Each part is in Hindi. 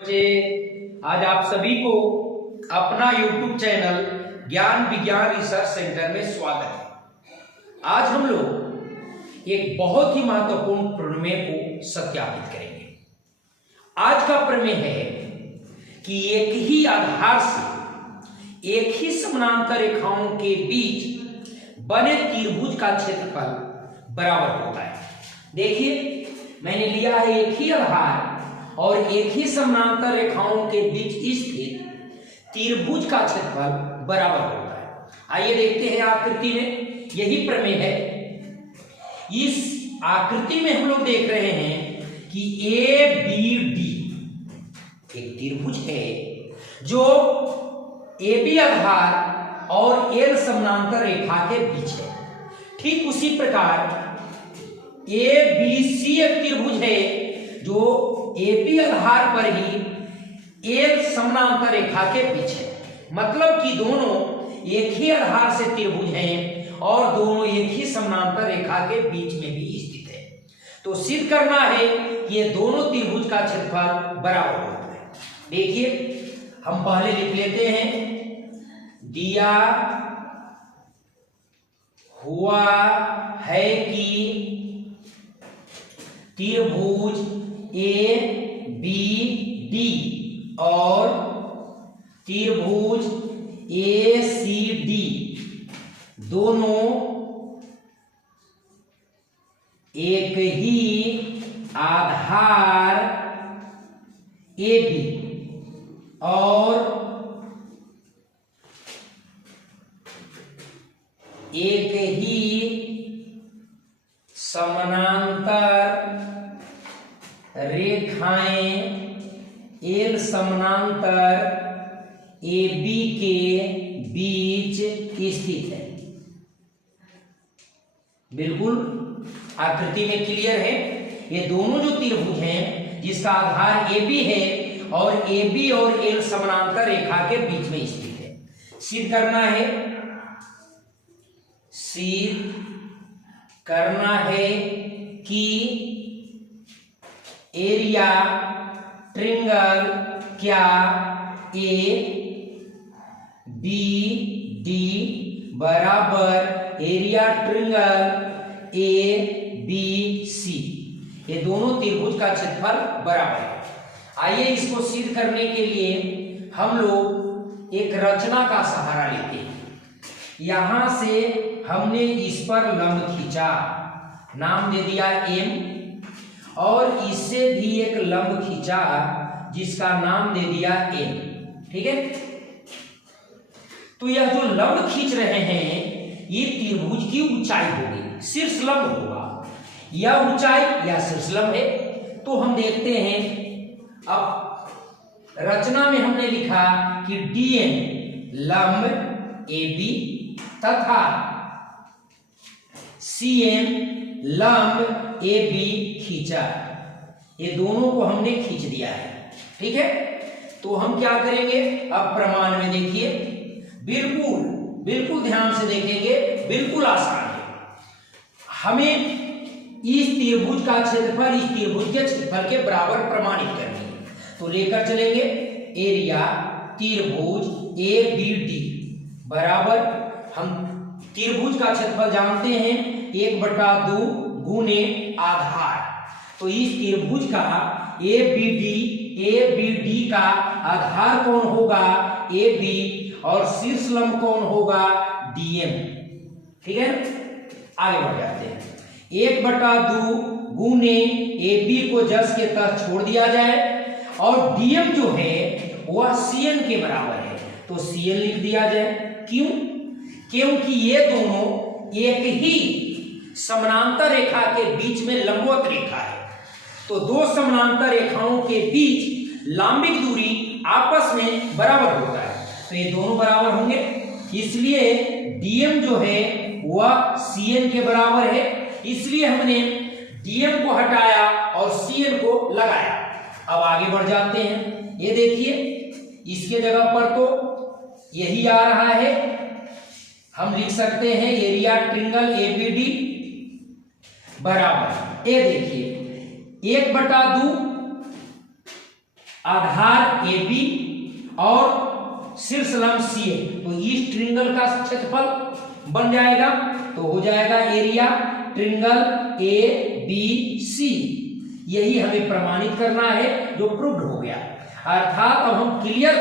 बच्चे, आज आप सभी को अपना YouTube चैनल ज्ञान विज्ञान रिसर्च सेंटर में स्वागत है। आज हम लोग एक बहुत ही महत्वपूर्ण प्रमेय को सत्यापित करेंगे। आज का प्रमेय है कि एक ही आधार से एक ही समानांतर रेखाओं के बीच बने त्रिभुज का क्षेत्रफल बराबर होता है। देखिए, मैंने लिया है एक ही आधार और एक ही समानांतर रेखाओं के बीच स्थित त्रिभुज का क्षेत्रफल बराबर होता है। आइए देखते हैं आकृति में, यही प्रमेय है। इस आकृति में हम लोग देख रहे हैं कि ए बी डी एक त्रिभुज है जो ए बी आधार और एल समानांतर रेखा के बीच है। ठीक उसी प्रकार ए बी सी एक त्रिभुज है जो ए बी आधार पर ही एल समानांतर रेखा के बीच है। मतलब कि दोनों एक ही आधार से त्रिभुज हैं और दोनों एक ही समानांतर रेखा के बीच में भी स्थित है। तो सिद्ध करना है कि ये दोनों त्रिभुज का क्षेत्रफल बराबर होता है। देखिए, हम पहले लिख लेते हैं, दिया हुआ है कि त्रिभुज ए बी डी और त्रिभुज ए सी डी दोनों एक ही आधार ए बी और एक ही समानांतर रेखाएं एल समानांतर ए बी के बीच स्थित है। बिल्कुल आकृति में क्लियर है। ये दोनों जो त्रिभुज हैं जिसका आधार ए बी है और ए बी और एल समानांतर रेखा के बीच में स्थित है। सिद्ध करना है कि एरिया ट्रिंगल क्या ए बी डी बराबर area triangle A B C, ये दोनों त्रिभुज का क्षेत्रफल बराबर है। आइए इसको सिद्ध करने के लिए हम लोग एक रचना का सहारा लेते हैं। यहां से हमने इस पर लंब खींचा, नाम दे दिया एम, और इससे भी एक लंब खींचा जिसका नाम दे दिया एन। ठीक है, तो यह जो लंब खींच रहे हैं ये त्रिभुज की ऊंचाई होगी, शीर्ष लंब होगा। यह ऊंचाई या शीर्ष लंब है। तो हम देखते हैं, अब रचना में हमने लिखा कि डीएन लंब ए बी तथा सीएम लंब ए बी खींचा, ये दोनों को हमने खींच दिया है। ठीक है, तो हम क्या करेंगे, अब प्रमाण में देखिए, बिल्कुल ध्यान से देखेंगे, बिल्कुल आसान है। हमें इस त्रिभुज का क्षेत्रफल इस त्रिभुज के क्षेत्रफल के बराबर प्रमाणित करनी है। तो लेकर चलेंगे एरिया त्रिभुज ए बी डी बराबर, हम त्रिभुज का क्षेत्रफल जानते हैं 1/2 गुने आधार। तो इस त्रिभुज का ए बी डी का आधार कौन होगा, ए बी, और शीर्ष लंब कौन होगा, डीएम। ठीक है, आगे बढ़ जाते हैं। 1/2 गुने ए बी को जस के तस छोड़ दिया जाए और डीएम जो है वह सीएन के बराबर है, तो सीएन लिख दिया जाए। क्यों? क्योंकि ये दोनों एक ही समानांतर रेखा के बीच में लंबवत रेखा है। तो दो समानांतर रेखाओं के बीच लंबिक दूरी आपस में बराबर होता है, तो ये दोनों बराबर होंगे। इसलिए डीएम जो है वह सीएन के बराबर है, इसलिए हमने डीएम को हटाया और सीएन को लगाया। अब आगे बढ़ जाते हैं। ये देखिए, इसके जगह पर तो यही आ रहा है, हम लिख सकते हैं area triangle A B D बराबर, ये देखिए 1/2 आधार ए बी और शीर्ष लंब सी है, तो इस ट्रिंगल का क्षेत्रफल बन जाएगा, तो हो जाएगा area triangle A B C. यही हमें प्रमाणित करना है, जो प्रूव्ड हो गया। अर्थात अब हम क्लियर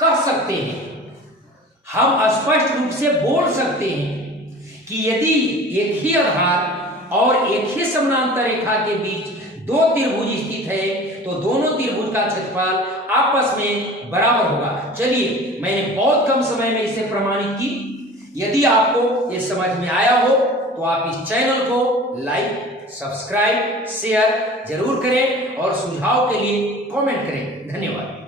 कर सकते हैं, हम स्पष्ट रूप से बोल सकते हैं कि यदि एक ही आधार और एक ही समानांतर रेखा के बीच दो त्रिभुज स्थित है तो दोनों त्रिभुज का क्षेत्रफल आपस में बराबर होगा। चलिए, मैंने बहुत कम समय में इसे प्रमाणित की। यदि आपको ये समझ में आया हो तो आप इस चैनल को लाइक, सब्सक्राइब, शेयर जरूर करें और सुझाव के लिए कमेंट करें। धन्यवाद।